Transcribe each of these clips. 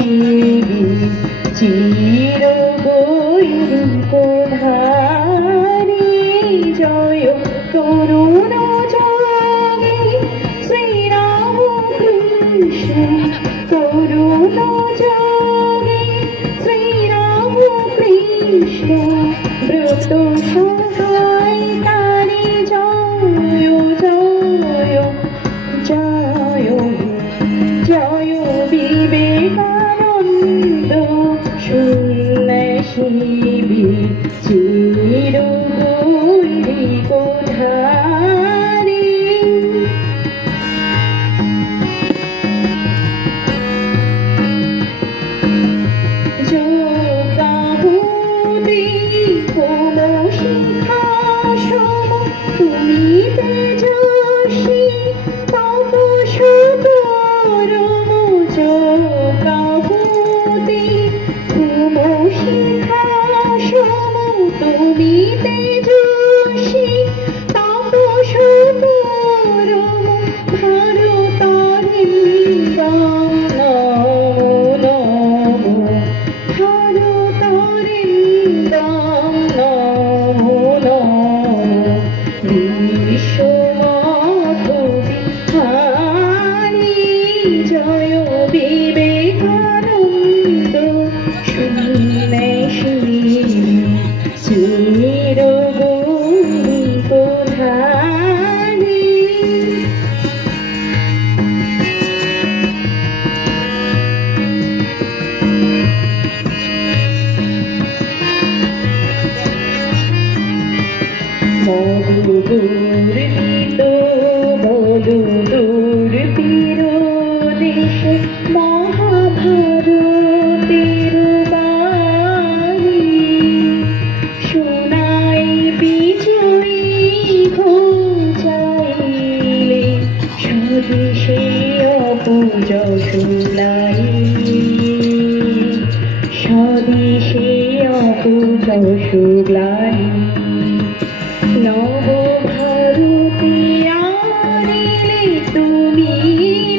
শিবি চির বৈরিকধারী জয় করুণ যোগে শ্রীরাম কৃষ্ণ করুণ যোগে শ্রীরাম কৃষ্ণ ব্রত সহায় তারি জয় জয় জয় জয় বিবেকানন্দ শূন্য শিবি চির বৈরিকধারী যোগাভূতি কোমশিখাসম তুমি তেজস্বী তপসুতরম যোগাভূতি কোমশিখাসম তুমি তেজস্বী তপসুতরম ভারতারিন্দম নমো নমো ভারতারিন্দম নমো নমো বিশ্বমাধবী জয় বিবেকানন্দ শূন্য শিবি চির বৈরিকধারী মধুদূর্বিত মধুদূর তীরদেশে মহাভারতের বাণী শোনাই বিজয়ী ঘোষাইলে স্বদেশে অপযশ নাই স্বদেশে অপযশ গ্লানি নবভারতে আনিলে তুমি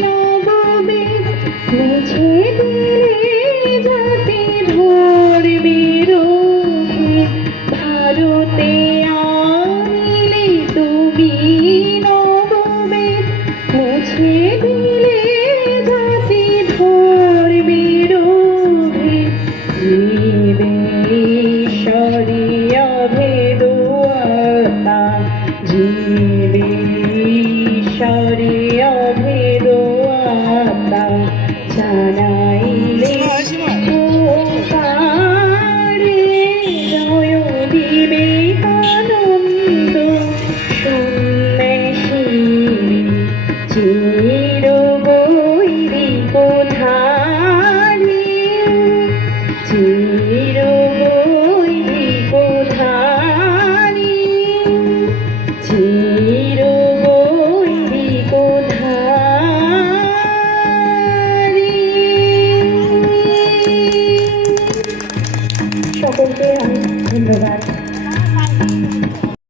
নববেদ মুছে দিলে জাতি ধর্মের ভেদ ভারতে আনিলে তুমি নববেদ মুছে দিলে জাতি ধর্মের ভেদ জীবেশ্বরী অভেদ জীবেশ্বরী অভেদ আত্মা জানাইলে ওঙ্কারে জয় বিবেকানন্দ শূন্য শিবি চির বৈরিকধারী চির বৈরিকধারী চির